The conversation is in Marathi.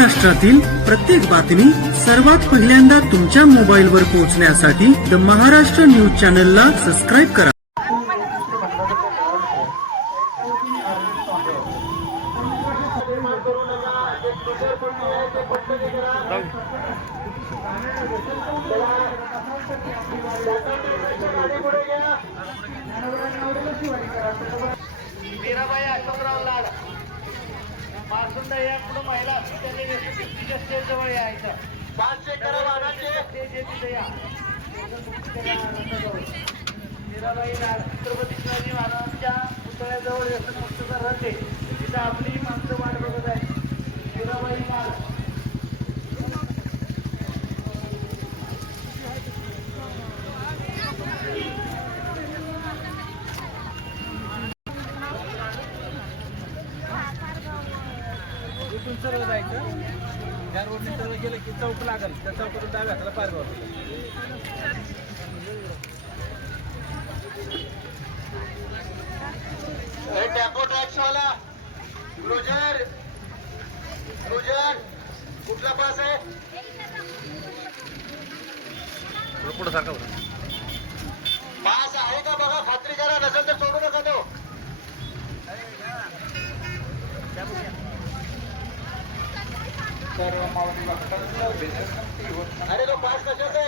महाराष्ट्रातील प्रत्येक बातमी सर्वात पहिल्यांदा तुमच्या मोबाईलवर पोहोचण्यासाठी द महाराष्ट्र न्यूज चॅनलला सबस्क्राईब करा. मीराबाई अशोकराव लाड. मासुंदा या पुढे महिला असतील त्यांनी व्यक्तिगत स्टेज जवळ यायचं? पाचशे करा वाहनाचे स्टेज तिथे या. मीराबाई छत्रपती शिवाजी महाराजांच्या पुतळ्याजवळ व्यसन मुक्तचा आहे तिथे आपली माणसं वाट बघत आहे इथून सरळ जायचं. त्या रोडने सरळ गेलं की चौक लागल. त्या चौकातून डाव्या हाताला पार टॅम्पो ट्रॅक्सवाला. क्रुझर क्रुझर कुठला पास आहे? पुढं सारखा होता पास आहे का बघा? खात्री करा नसेल तर सोडू नका तो. अरे तो पास कशाचा